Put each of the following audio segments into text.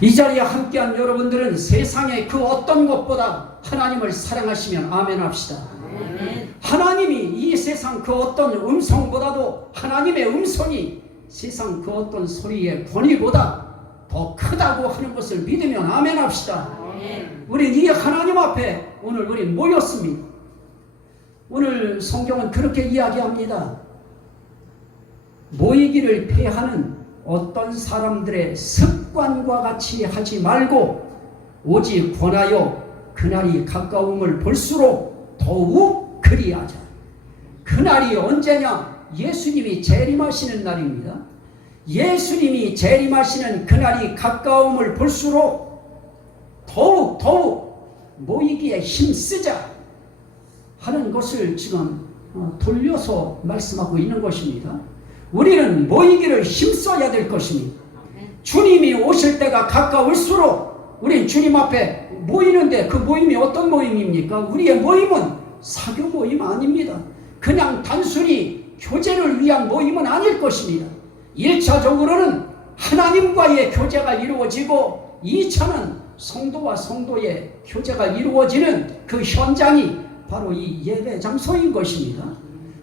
이 자리에 함께한 여러분들은 세상의 그 어떤 것보다 하나님을 사랑하시면 아멘 합시다. 하나님이 이 세상 그 어떤 음성보다도 하나님의 음성이 세상 그 어떤 소리의 권위보다 더 크다고 하는 것을 믿으면 아멘 합시다. 우린 이 하나님 앞에 오늘 우린 모였습니다. 오늘 성경은 그렇게 이야기합니다. 모이기를 패하는 어떤 사람들의 습관과 같이 하지 말고 오직 권하여 그날이 가까움을 볼수록 더욱 그리하자. 그날이 언제냐? 예수님이 재림하시는 날입니다. 예수님이 재림하시는 그날이 가까움을 볼수록 더욱 모이기에 힘쓰자 하는 것을 지금 돌려서 말씀하고 있는 것입니다. 우리는 모이기를 힘써야 될 것입니다. 주님이 오실 때가 가까울수록 우린 주님 앞에 모이는데 그 모임이 어떤 모임입니까? 우리의 모임은 사교 모임 아닙니다. 그냥 단순히 교제를 위한 모임은 아닐 것입니다. 1차적으로는 하나님과의 교제가 이루어지고 2차는 성도와 성도의 교제가 이루어지는 그 현장이 바로 이 예배 장소인 것입니다.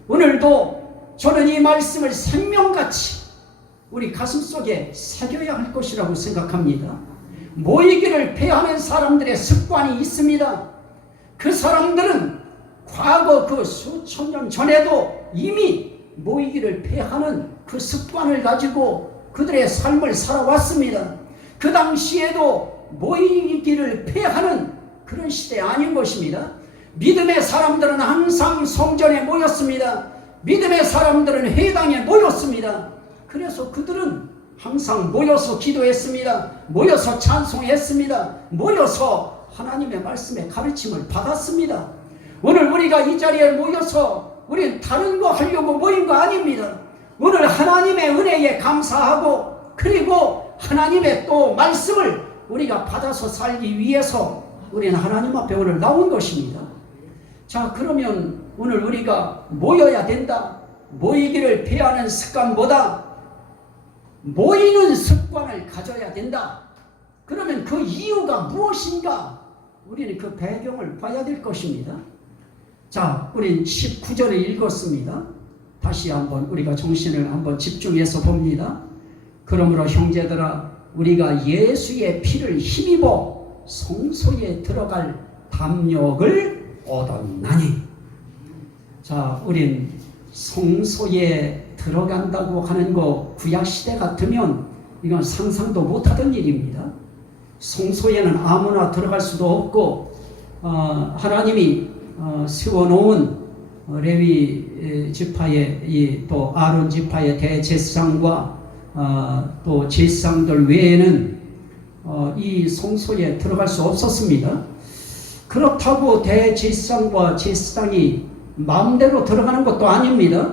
오늘도 저는 이 말씀을 생명같이 우리 가슴속에 새겨야 할 것이라고 생각합니다. 모이기를 패하는 사람들의 습관이 있습니다. 그 사람들은 과거 그 수천 년 전에도 이미 모이기를 패하는 그 습관을 가지고 그들의 삶을 살아왔습니다. 그 당시에도 모이기를 패하는 그런 시대 아닌 것입니다. 믿음의 사람들은 항상 성전에 모였습니다. 믿음의 사람들은 회당에 모였습니다. 그래서 그들은 항상 모여서 기도했습니다. 모여서 찬송했습니다. 모여서 하나님의 말씀의 가르침을 받았습니다. 오늘 우리가 이 자리에 모여서 우리는 다른 거 하려고 모인 거 아닙니다. 오늘 하나님의 은혜에 감사하고 그리고 하나님의 또 말씀을 우리가 받아서 살기 위해서 우리는 하나님 앞에 오늘 나온 것입니다. 자, 그러면 오늘 우리가 모여야 된다. 모이기를 패하는 습관보다 모이는 습관을 가져야 된다. 그러면 그 이유가 무엇인가? 우리는 그 배경을 봐야 될 것입니다. 자, 우린 19절을 읽었습니다. 다시 한번 우리가 정신을 한번 집중해서 봅니다. 그러므로 형제들아, 우리가 예수의 피를 힘입어 성소에 들어갈 담력을 얻었나니. 자, 우린 성소에 들어간다고 하는 거 구약시대 같으면 이건 상상도 못하던 일입니다. 성소에는 아무나 들어갈 수도 없고 하나님이 세워놓은 레위 지파의 또 아론 지파의 대제사장과 또 제사장들 외에는 이 성소에 들어갈 수 없었습니다. 그렇다고 대제사장과 제사장이 마음대로 들어가는 것도 아닙니다.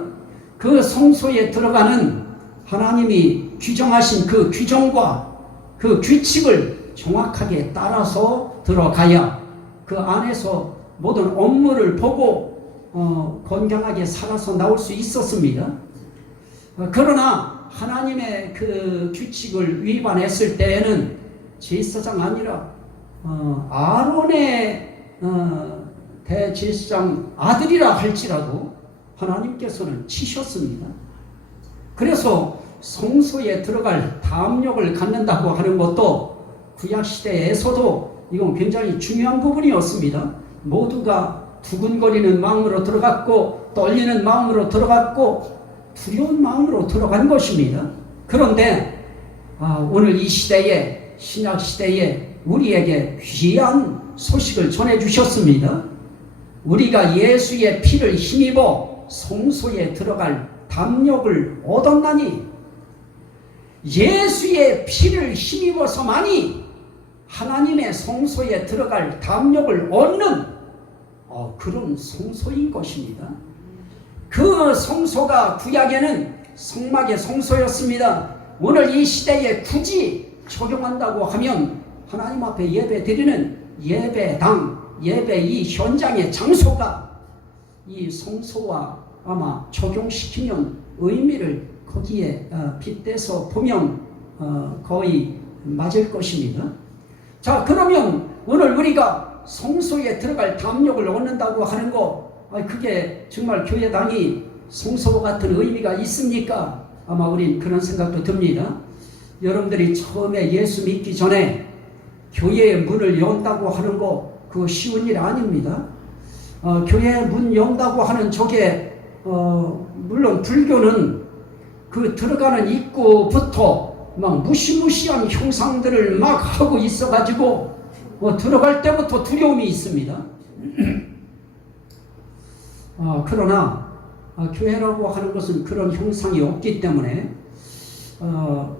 그 성소에 들어가는 하나님이 규정하신 그 규정과 그 규칙을 정확하게 따라서 들어가야 그 안에서 모든 업무를 보고 건강하게 살아서 나올 수 있었습니다. 그러나 하나님의 그 규칙을 위반했을 때에는 제사장 아니라 아론의 대제사장 아들이라 할지라도 하나님께서는 치셨습니다. 그래서 성소에 들어갈 담력을 갖는다고 하는 것도 구약시대에서도 이건 굉장히 중요한 부분이었습니다. 모두가 두근거리는 마음으로 들어갔고 떨리는 마음으로 들어갔고 두려운 마음으로 들어간 것입니다. 그런데 오늘 이 시대에 신약시대에 우리에게 귀한 소식을 전해주셨습니다. 우리가 예수의 피를 힘입어 성소에 들어갈 담력을 얻었나니, 예수의 피를 힘입어서만이 하나님의 성소에 들어갈 담력을 얻는 그런 성소인 것입니다. 그 성소가 구약에는 성막의 성소였습니다. 오늘 이 시대에 굳이 적용한다고 하면 하나님 앞에 예배 드리는 예배당, 예배 이 현장의 장소가 이 성소와 아마 적용시키면 의미를 거기에 빗대서 보면 거의 맞을 것입니다. 자, 그러면 오늘 우리가 성소에 들어갈 담력을 얻는다고 하는 거, 그게 정말 교회당이 성소 같은 의미가 있습니까? 아마 우린 그런 생각도 듭니다. 여러분들이 처음에 예수 믿기 전에 교회의 문을 연다고 하는 거, 그거 쉬운 일 아닙니다. 교회 문 연다고 하는 저게 물론 불교는 그 들어가는 입구부터 막 무시무시한 형상들을 막 하고 있어가지고 들어갈 때부터 두려움이 있습니다. 그러나 교회라고 하는 것은 그런 형상이 없기 때문에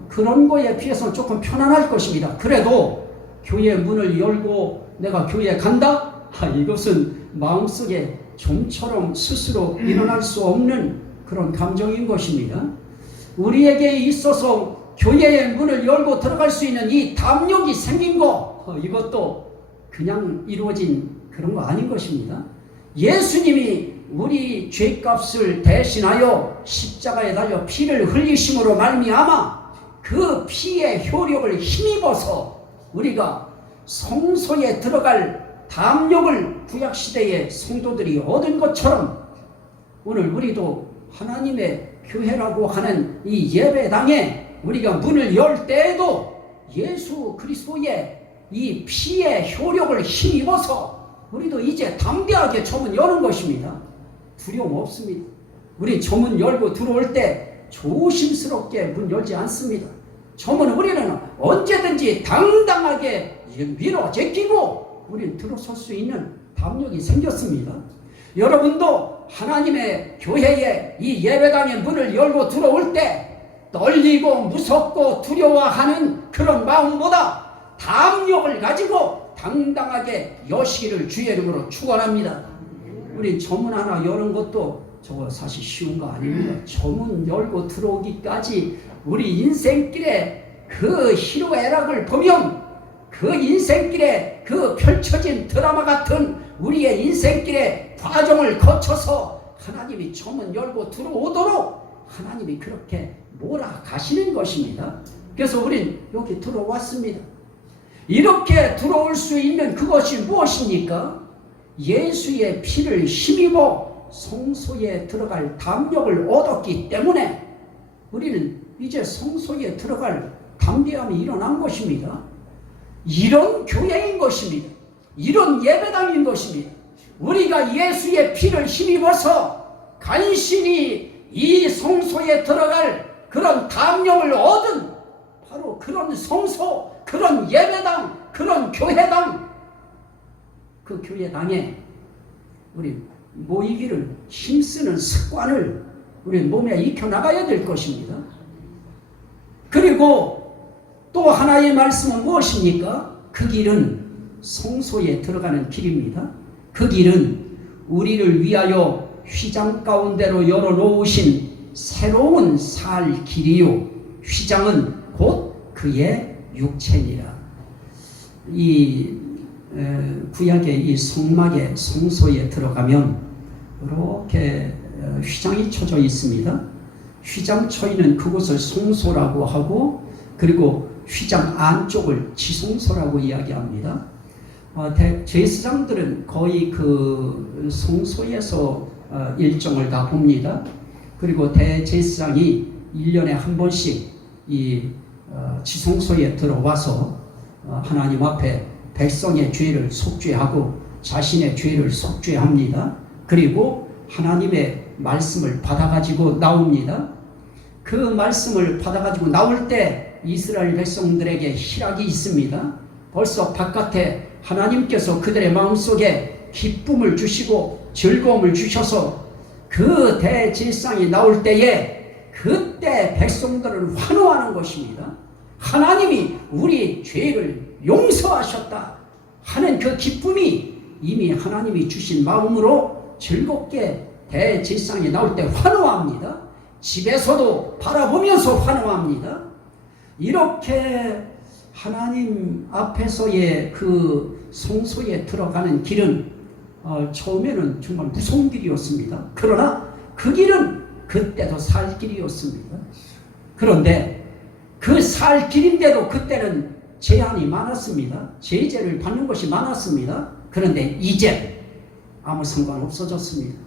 그런 거에 비해서는 조금 편안할 것입니다. 그래도 교회 문을 열고 내가 교회에 간다? 이것은 마음속에 좀처럼 스스로 일어날 수 없는 그런 감정인 것입니다. 우리에게 있어서 교회의 문을 열고 들어갈 수 있는 이 담력이 생긴 거, 이것도 그냥 이루어진 그런 거 아닌 것입니다. 예수님이 우리 죄값을 대신하여 십자가에 달려 피를 흘리심으로 말미암아 그 피의 효력을 힘입어서 우리가 성소에 들어갈 담력을 구약시대의 성도들이 얻은 것처럼 오늘 우리도 하나님의 교회라고 하는 이 예배당에 우리가 문을 열 때에도 예수 그리스도의 이 피의 효력을 힘입어서 우리도 이제 담대하게 저 문 여는 것입니다. 두려움 없습니다. 우리 저 문 열고 들어올 때 조심스럽게 문 열지 않습니다. 저 문 우리는 언제든지 당당하게 밀어 제끼고 우리는 들어설 수 있는 담력이 생겼습니다. 여러분도 하나님의 교회에 이 예배당의 문을 열고 들어올 때 떨리고 무섭고 두려워하는 그런 마음보다 담력을 가지고 당당하게 여시기를 주의 이름으로 축원합니다. 우리 저 문 하나 여는 것도 저거 사실 쉬운 거 아닙니다. 저 문 열고 들어오기까지 우리 인생길에 그 희로애락을 보면 그 인생길에 그 펼쳐진 드라마 같은 우리의 인생길의 과정을 거쳐서 하나님이 저 문 열고 들어오도록 하나님이 그렇게 몰아가시는 것입니다. 그래서 우린 여기 들어왔습니다. 이렇게 들어올 수 있는 그것이 무엇입니까? 예수의 피를 힘입어 성소에 들어갈 담력을 얻었기 때문에 우리는 이제 성소에 들어갈 담대함이 일어난 것입니다. 이런 교회인 것입니다. 이런 예배당인 것입니다. 우리가 예수의 피를 힘입어서 간신히 이 성소에 들어갈 그런 담력을 얻은 바로 그런 성소, 그런 예배당, 그런 교회당, 그 교회당에 우리 모이기를 힘쓰는 습관을 우리 몸에 익혀나가야 될 것입니다. 그리고 또 하나의 말씀은 무엇입니까? 그 길은 성소에 들어가는 길입니다. 그 길은 우리를 위하여 휘장 가운데로 열어놓으신 새로운 살 길이요, 휘장은 곧 그의 육체니라. 이 구약의 이 성막의 성소에 들어가면 이렇게 휘장이 쳐져 있습니다. 휘장 쳐 있는 그곳을 성소라고 하고, 그리고 휘장 안쪽을 지성소라고 이야기합니다. 제사장들은 거의 그 성소에서 일정을 다 봅니다. 그리고 대제사장이 1년에 한 번씩 이 지성소에 들어와서 하나님 앞에 백성의 죄를 속죄하고 자신의 죄를 속죄합니다. 그리고 하나님의 말씀을 받아가지고 나옵니다. 그 말씀을 받아가지고 나올 때 이스라엘 백성들에게 희락이 있습니다. 벌써 바깥에 하나님께서 그들의 마음속에 기쁨을 주시고 즐거움을 주셔서 그 대제사장이 나올 때에 그때 백성들은 환호하는 것입니다. 하나님이 우리 죄를 용서하셨다 하는 그 기쁨이 이미 하나님이 주신 마음으로 즐겁게 대제사장이 나올 때 환호합니다. 집에서도 바라보면서 환호합니다. 이렇게 하나님 앞에서의 그 성소에 들어가는 길은 처음에는 정말 무서운 길이었습니다. 그러나 그 길은 그때도 살 길이었습니다. 그런데 그 그 살 길인데도 그때는 제한이 많았습니다. 제재를 받는 것이 많았습니다. 그런데 이제 아무 상관 없어졌습니다.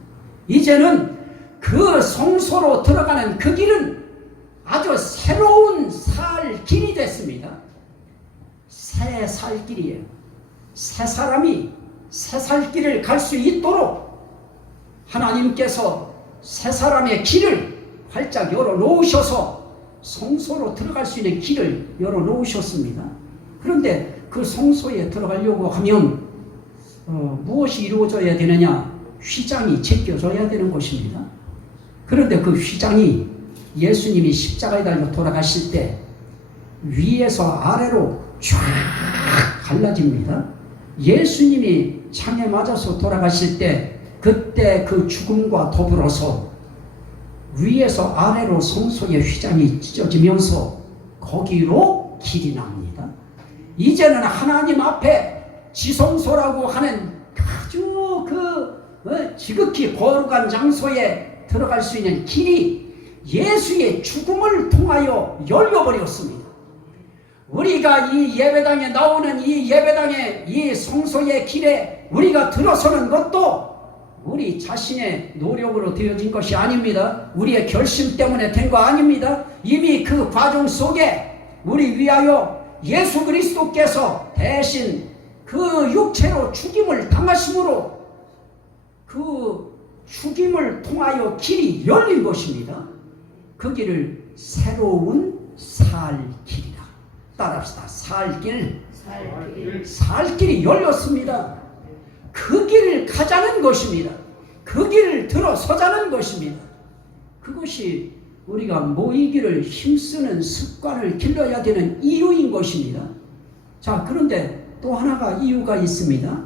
이제는 그 성소로 들어가는 그 길은 아주 새로운 살 길이 됐습니다. 새 살 길이에요. 새 사람이 새 살 길을 갈 수 있도록 하나님께서 새 사람의 길을 활짝 열어놓으셔서 성소로 들어갈 수 있는 길을 열어놓으셨습니다. 그런데 그 성소에 들어가려고 하면 무엇이 이루어져야 되느냐? 휘장이 제껴져야 되는 것입니다. 그런데 그 휘장이 예수님이 십자가에 달려 돌아가실 때 위에서 아래로 쫙 갈라집니다. 예수님이 창에 맞아서 돌아가실 때 그때 그 죽음과 더불어서 위에서 아래로 성소의 휘장이 찢어지면서 거기로 길이 납니다. 이제는 하나님 앞에 지성소라고 하는 아주 지극히 거룩한 장소에 들어갈 수 있는 길이 예수의 죽음을 통하여 열려버렸습니다. 우리가 이 예배당에 나오는 이 예배당의 이 성소의 길에 우리가 들어서는 것도 우리 자신의 노력으로 되어진 것이 아닙니다. 우리의 결심 때문에 된 거 아닙니다. 이미 그 과정 속에 우리 위하여 예수 그리스도께서 대신 그 육체로 죽임을 당하심으로 그 죽임을 통하여 길이 열린 것입니다. 그 길을 새로운 살 길이라. 따라합시다. 살 길이 열렸습니다. 그 길을 가자는 것입니다. 그 길을 들어서자는 것입니다. 그것이 우리가 모이기를 힘쓰는 습관을 길러야 되는 이유인 것입니다. 자, 그런데 또 하나가 이유가 있습니다.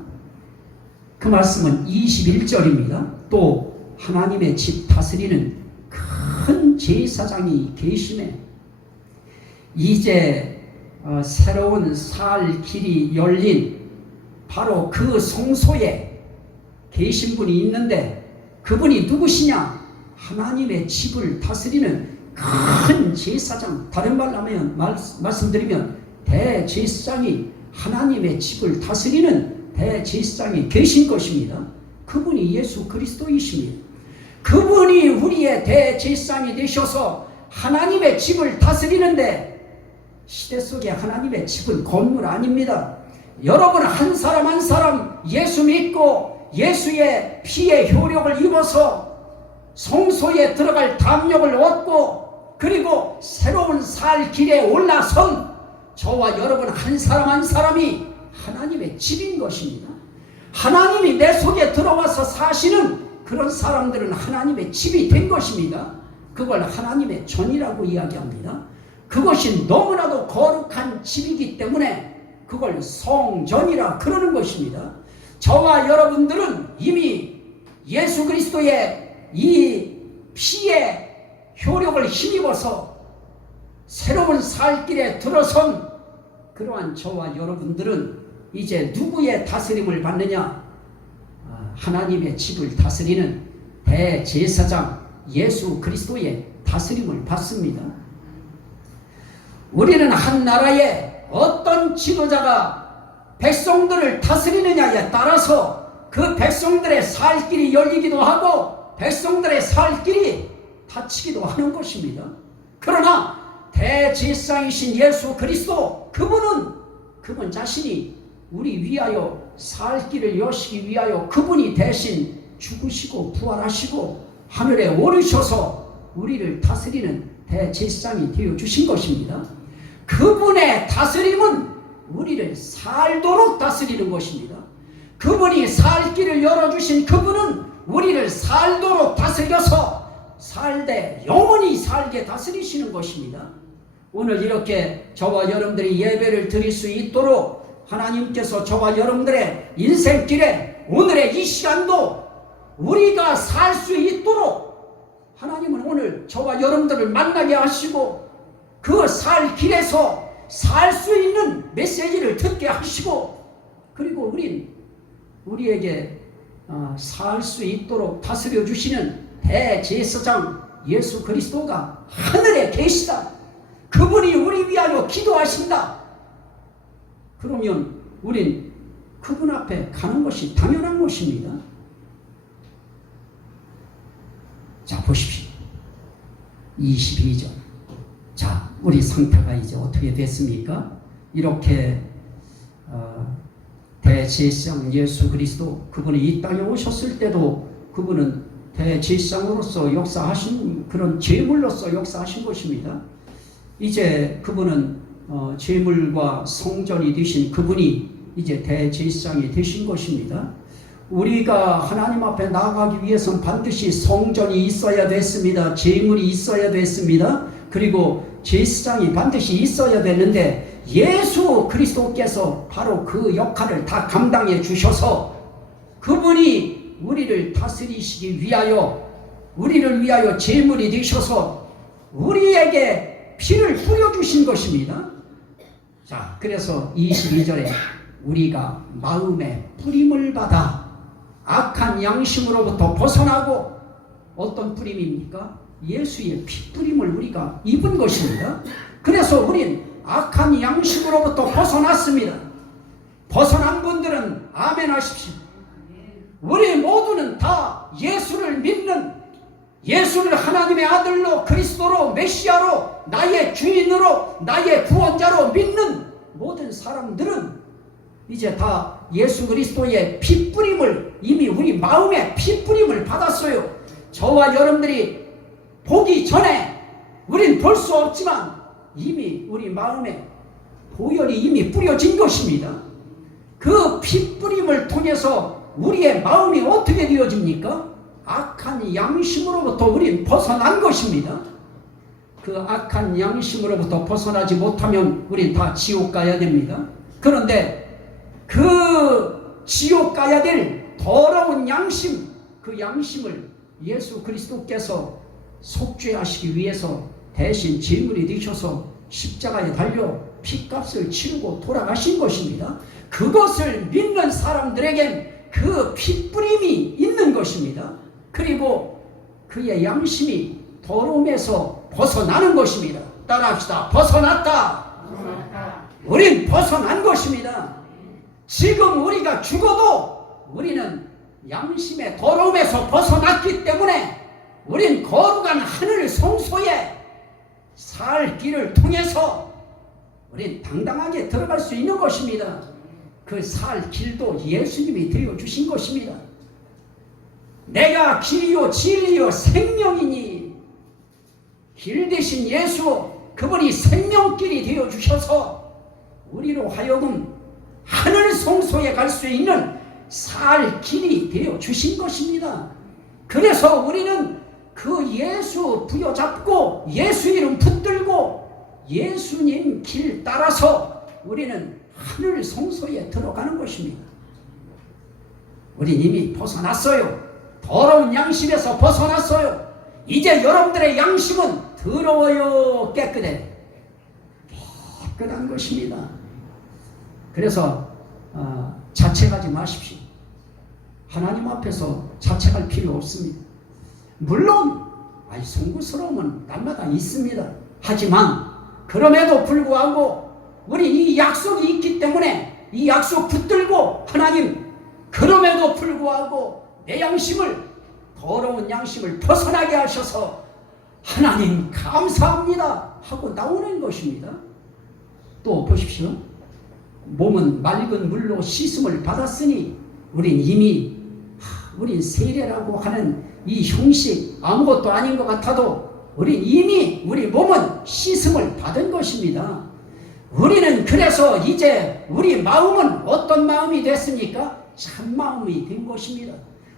그 말씀은 21절입니다. 또 하나님의 집 다스리는 큰 제사장이 계심에 이제 새로운 살 길이 열린 바로 그 성소에 계신 분이 있는데 그분이 누구시냐? 하나님의 집을 다스리는 큰 제사장, 다른 말로 하면 말씀드리면 대제사장이 하나님의 집을 다스리는 대제사장이 계신 것입니다. 그분이 예수 그리스도이십니다. 그분이 우리의 대제사장이 되셔서 하나님의 집을 다스리는데 시대 속에 하나님의 집은 건물 아닙니다. 여러분 한 사람 한 사람 예수 믿고 예수의 피의 효력을 입어서 성소에 들어갈 담력을 얻고 그리고 새로운 살 길에 올라선 저와 여러분 한 사람 한 사람이 하나님의 집인 것입니다. 하나님이 내 속에 들어와서 사시는 그런 사람들은 하나님의 집이 된 것입니다. 그걸 하나님의 전이라고 이야기합니다. 그것이 너무나도 거룩한 집이기 때문에 그걸 성전이라 그러는 것입니다. 저와 여러분들은 이미 예수 그리스도의 이 피의 효력을 힘입어서 새로운 살 길에 들어선 그러한 저와 여러분들은 이제 누구의 다스림을 받느냐? 하나님의 집을 다스리는 대제사장 예수 그리스도의 다스림을 받습니다. 우리는 한 나라에 어떤 지도자가 백성들을 다스리느냐에 따라서 그 백성들의 살 길이 열리기도 하고 백성들의 살 길이 닫히기도 하는 것입니다. 그러나 대제사장이신 예수 그리스도 그분 자신이 우리 위하여 살 길을 여시기 위하여 그분이 대신 죽으시고 부활하시고 하늘에 오르셔서 우리를 다스리는 대제사장이 되어주신 것입니다. 그분의 다스림은 우리를 살도록 다스리는 것입니다. 그분이 살 길을 열어주신 그분은 우리를 살도록 다스려서 살되 영원히 살게 다스리시는 것입니다. 오늘 이렇게 저와 여러분들이 예배를 드릴 수 있도록 하나님께서 저와 여러분들의 인생길에 오늘의 이 시간도 우리가 살 수 있도록 하나님은 오늘 저와 여러분들을 만나게 하시고 그 살 길에서 살 수 있는 메시지를 듣게 하시고 그리고 우리에게 살 수 있도록 다스려 주시는 대제사장 예수 그리스도가 하늘에 계시다. 그분이 우리 위하여 기도하신다. 그러면 우린 그분 앞에 가는 것이 당연한 것입니다. 자, 보십시오. 22절. 자, 우리 상태가 이제 어떻게 됐습니까? 이렇게 대제사장 예수 그리스도, 그분이 이 땅에 오셨을 때도 그분은 대제사장으로서 역사하신, 그런 제물로서 역사하신 것입니다. 이제 그분은 제물과 성전이 되신 그분이 이제 대제사장이 되신 것입니다. 우리가 하나님 앞에 나아가기 위해서는 반드시 성전이 있어야 됐습니다. 제물이 있어야 됐습니다. 그리고 제사장이 반드시 있어야 되는데, 예수 그리스도께서 바로 그 역할을 다 감당해 주셔서 그분이 우리를 다스리시기 위하여, 우리를 위하여 제물이 되셔서 우리에게 피를 뿌려주신 것입니다. 자, 그래서 22절에 우리가 마음의 뿌림을 받아 악한 양심으로부터 벗어나고, 어떤 뿌림입니까? 예수의 피 뿌림을 우리가 입은 것입니다. 그래서 우린 악한 양심으로부터 벗어났습니다. 벗어난 분들은 아멘 하십시오. 우리 모두는 다 예수를 믿는, 예수를 하나님의 아들로, 그리스도로, 메시아로, 나의 주인으로, 나의 구원자로 믿는 모든 사람들은 이제 다 예수 그리스도의 피뿌림을, 이미 우리 마음에 피뿌림을 받았어요. 저와 여러분들이 보기 전에 우린 볼 수 없지만 이미 우리 마음에 보혈이 이미 뿌려진 것입니다. 그 피뿌림을 통해서 우리의 마음이 어떻게 되어집니까? 악한 양심으로부터 우린 벗어난 것입니다. 그 악한 양심으로부터 벗어나지 못하면 우린 다 지옥 가야 됩니다. 그런데 그 지옥 가야 될 더러운 양심, 그 양심을 예수 그리스도께서 속죄하시기 위해서 대신 제물이 되셔서 십자가에 달려 피값을 치르고 돌아가신 것입니다. 그것을 믿는 사람들에겐 그 피뿌림이 있는 것입니다. 그리고 그의 양심이 더러움에서 벗어나는 것입니다. 따라합시다. 벗어났다. 우린 벗어난 것입니다. 지금 우리가 죽어도 우리는 양심의 더러움에서 벗어났기 때문에 우린 거룩한 하늘 성소에 살 길을 통해서 우린 당당하게 들어갈 수 있는 것입니다. 그 살 길도 예수님이 되어주신 것입니다. 내가 길이요 진리요 생명이니, 길 대신 예수, 그분이 생명길이 되어주셔서 우리로 하여금 하늘 성소에 갈 수 있는 살 길이 되어주신 것입니다. 그래서 우리는 그 예수 부여잡고 예수 이름 붙들고 예수님 길 따라서 우리는 하늘 성소에 들어가는 것입니다. 우린 이미 벗어났어요. 더러운 양심에서 벗어났어요. 이제 여러분들의 양심은 더러워요, 깨끗해? 깨끗한 것입니다. 그래서 자책하지 마십시오. 하나님 앞에서 자책할 필요 없습니다. 물론 송구스러움은 날마다 있습니다. 하지만 그럼에도 불구하고 우리 이 약속이 있기 때문에 이 약속 붙들고, 하나님 그럼에도 불구하고 내 양심을, 더러운 양심을 벗어나게 하셔서 하나님 감사합니다 하고 나오는 것입니다. 또 보십시오. 몸은 맑은 물로 씻음을 받았으니 우린 이미 우린 세례라고 하는 이 형식 아무것도 아닌 것 같아도 우린 이미 우리 몸은 씻음을 받은 것입니다. 우리는 그래서 이제 우리 마음은 어떤 마음이 됐습니까? 참 마음이 된 것입니다.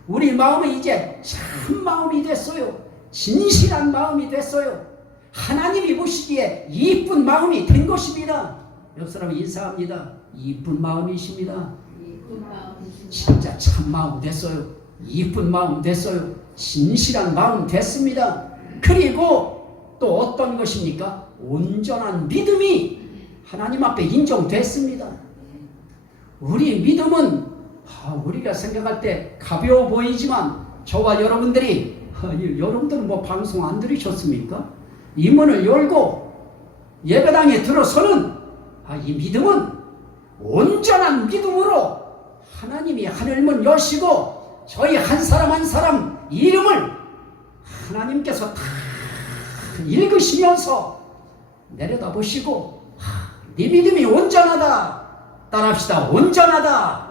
우리 마음은 이제 참 마음이 됐어요. 진실한 마음이 됐어요. 하나님이 보시기에 이쁜 마음이 된 것입니다. 옆 사람 인사합니다. 이쁜 마음이십니다. 진짜 참 마음 됐어요. 이쁜 마음 됐어요. 진실한 마음 됐습니다. 그리고 또 어떤 것입니까? 온전한 믿음이 하나님 앞에 인정됐습니다. 우리 믿음은 우리가 생각할 때 가벼워 보이지만 저와 여러분들이 여러분들은 뭐 방송 안 들으셨습니까? 이 문을 열고 예배당에 들어서는 이 믿음은 온전한 믿음으로 하나님이 하늘문 여시고 저희 한 사람 한 사람 이름을 하나님께서 다 읽으시면서 내려다보시고 네 믿음이 온전하다. 따라합시다. 온전하다.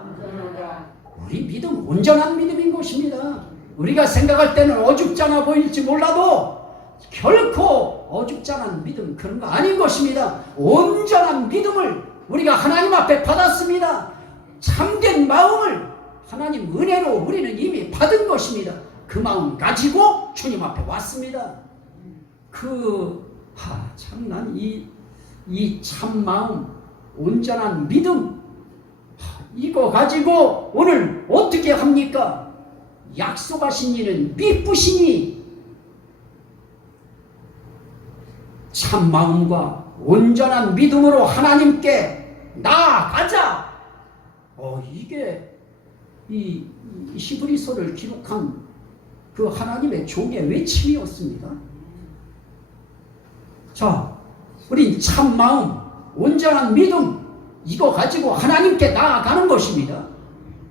우리 믿음 온전한 믿음인 것입니다. 우리가 생각할 때는 어줍잖아 보일지 몰라도 결코 어줍잖은 믿음 그런 거 아닌 것입니다. 온전한 믿음을 우리가 하나님 앞에 받았습니다. 참된 마음을 하나님 은혜로 우리는 이미 받은 것입니다. 그 마음 가지고 주님 앞에 왔습니다. 참 난 이 참 마음, 온전한 믿음, 이거 가지고 오늘 어떻게 합니까? 약속하신 이는 미쁘시니 참 마음과 온전한 믿음으로 하나님께 나아가자. 이게 이 히브리서를 기록한 그 하나님의 종의 외침이었습니다. 자, 우린 참 마음, 온전한 믿음 이거 가지고 하나님께 나아가는 것입니다.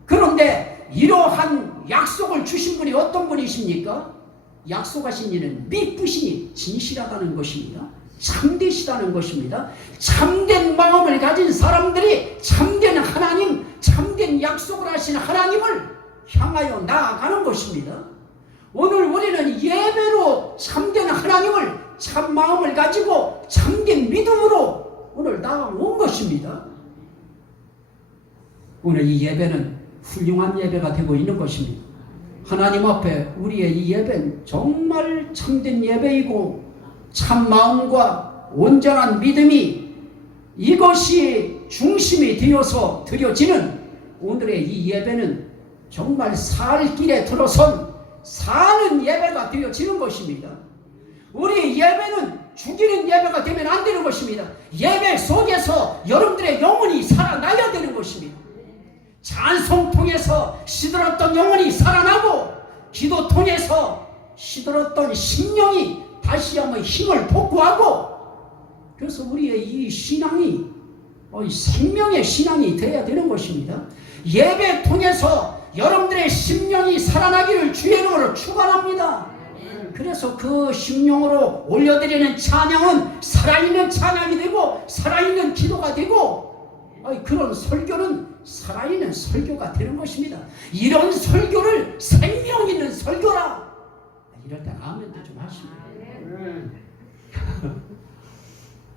그런데 이러한 약속을 주신 분이 어떤 분이십니까? 약속하신 이는 미쁘시니 진실하다는 것입니다. 참되시다는 것입니다. 참된 마음을 가진 사람들이 참된 하나님, 참된 약속을 하신 하나님을 향하여 나아가는 것입니다. 오늘 우리는 예배로 참된 하나님을 참 마음을 가지고 참된 믿음으로 오늘 나아온 것입니다. 오늘 이 예배는 훌륭한 예배가 되고 있는 것입니다. 하나님 앞에 우리의 이 예배는 정말 참된 예배이고 참 마음과 온전한 믿음이 이것이 중심이 되어서 드려지는 오늘의 이 예배는 정말 살 길에 들어선 사는 예배가 되어지는 것입니다. 우리 예배는 죽이는 예배가 되면 안 되는 것입니다. 예배 속에서 여러분들의 영혼이 살아나야 되는 것입니다. 찬송 통해서 시들었던 영혼이 살아나고 기도 통해서 시들었던 심령이 다시 한번 힘을 복구하고 그래서 우리의 이 신앙이 생명의 신앙이 되어야 되는 것입니다. 예배 통해서 여러분들의 심령이 살아나기를 주의 이름으로 축원합니다. 그래서 그 심령으로 올려드리는 찬양은 살아있는 찬양이 되고 살아있는 기도가 되고 그런 설교는 살아있는 설교가 되는 것입니다. 이런 설교를 생명 있는 설교라. 이럴 때 아멘도 좀 하십니다.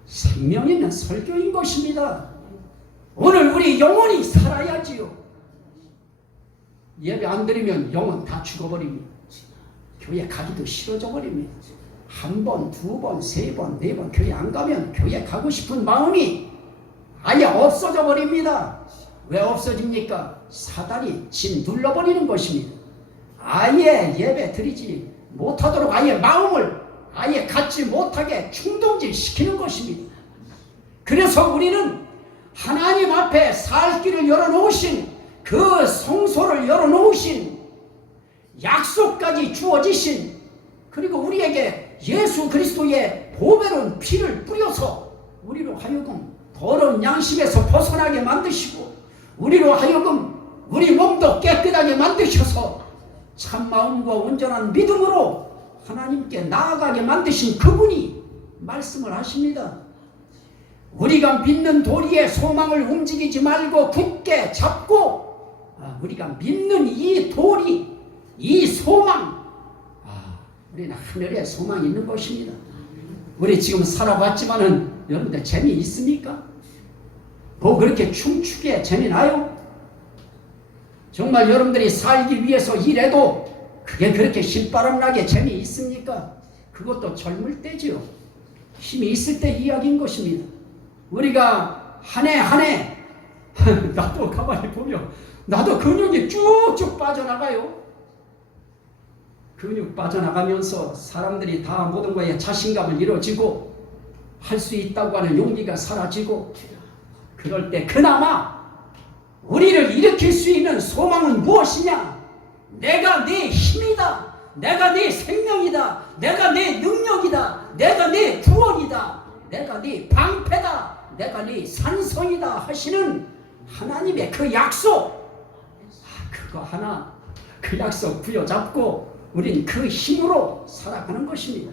생명 있는 설교인 것입니다. 오늘 우리 영혼이 살아야지요. 예배 안 드리면 영혼 다 죽어버립니다. 교회 가기도 싫어져 버립니다. 한 번, 두 번, 세 번, 네 번 교회 안 가면 교회 가고 싶은 마음이 아예 없어져 버립니다. 왜 없어집니까? 사단이 짐 눌러버리는 것입니다. 아예 예배 드리지 못하도록 아예 마음을 아예 갖지 못하게 충동질 시키는 것입니다. 그래서 우리는 하나님 앞에 살 길을 열어놓으신 그 성소를 열어놓으신 약속까지 주어지신 그리고 우리에게 예수 그리스도의 보배로운 피를 뿌려서 우리로 하여금 더러운 양심에서 벗어나게 만드시고 우리로 하여금 우리 몸도 깨끗하게 만드셔서 참마음과 온전한 믿음으로 하나님께 나아가게 만드신 그분이 말씀을 하십니다. 우리가 믿는 도리에 소망을 움직이지 말고 굳게 잡고 우리가 믿는 이 도리 이 소망 우리는 하늘에 소망이 있는 것입니다. 우리 지금 살아봤지만은 여러분들 재미있습니까? 뭐 그렇게 춤추게 재미나요? 정말 여러분들이 살기 위해서 일해도 그게 그렇게 신바람나게 재미있습니까? 그것도 젊을 때지요. 힘이 있을 때 이야기인 것입니다. 우리가 한 해 한 해 나도 가만히 보면 나도 근육이 쭉쭉 빠져나가요. 근육 빠져나가면서 사람들이 다 모든 거에 자신감을 잃어지고 할 수 있다고 하는 용기가 사라지고 그럴 때 그나마 우리를 일으킬 수 있는 소망은 무엇이냐? 내가 네 힘이다. 내가 네 생명이다. 내가 네 능력이다. 내가 네 구원이다. 내가 네 방패다, 내가 네 산성이다 하시는 하나님의 그 약속, 그거 하나, 그 약속 부여잡고 우린 그 힘으로 살아가는 것입니다.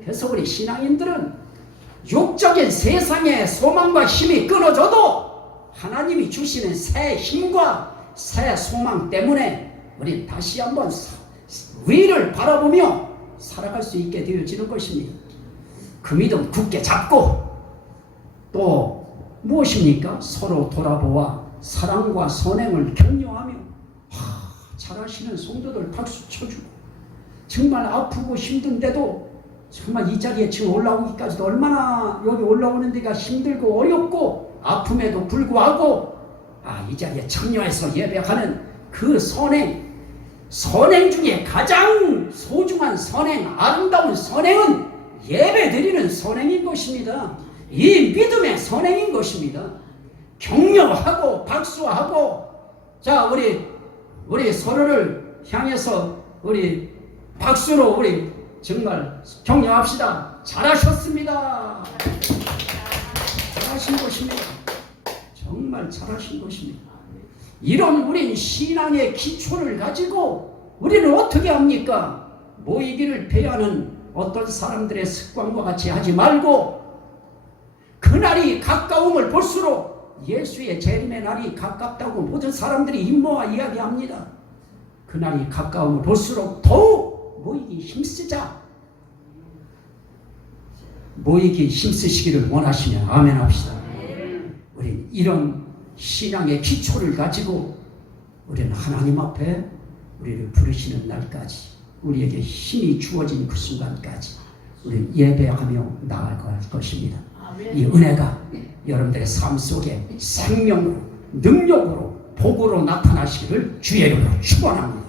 그래서 우리 신앙인들은 육적인 세상의 소망과 힘이 끊어져도 하나님이 주시는 새 힘과 새 소망 때문에 우린 다시 한번 위를 바라보며 살아갈 수 있게 되어지는 것입니다. 그 믿음 굳게 잡고 또 무엇입니까? 서로 돌아보아 사랑과 선행을 격려하며 잘하시는 성도들 박수 쳐주고, 정말 아프고 힘든데도 정말 이 자리에 지금 올라오기까지도 얼마나 여기 올라오는 데가 힘들고 어렵고 아픔에도 불구하고 이 자리에 참여해서 예배하는 그 선행 중에 가장 소중한 선행, 아름다운 선행은 예배 드리는 선행인 것입니다. 이 믿음의 선행인 것입니다. 격려하고 박수하고, 자 우리 서로를 향해서 우리 박수로 우리 정말 격려합시다. 잘하셨습니다. 잘하신 것입니다. 정말 잘하신 것입니다. 이런 우린 신앙의 기초를 가지고 우리는 어떻게 합니까? 모이기를 패하는 어떤 사람들의 습관과 같이 하지 말고, 그날이 가까움을 볼수록 예수의 재림의 날이 가깝다고 모든 사람들이 임모와 이야기합니다. 그날이 가까움을 볼수록 더욱 모이기 힘쓰자. 모이기 힘쓰시기를 원하시면 아멘 합시다. 우리 이런 신앙의 기초를 가지고 우리는 하나님 앞에 우리를 부르시는 날까지, 우리에게 힘이 주어진 그 순간까지 우리는 예배하며 나아갈 것입니다. 이 은혜가 여러분들의 삶 속에 생명으로, 능력으로, 복으로 나타나시기를 주의 이름으로 축원합니다.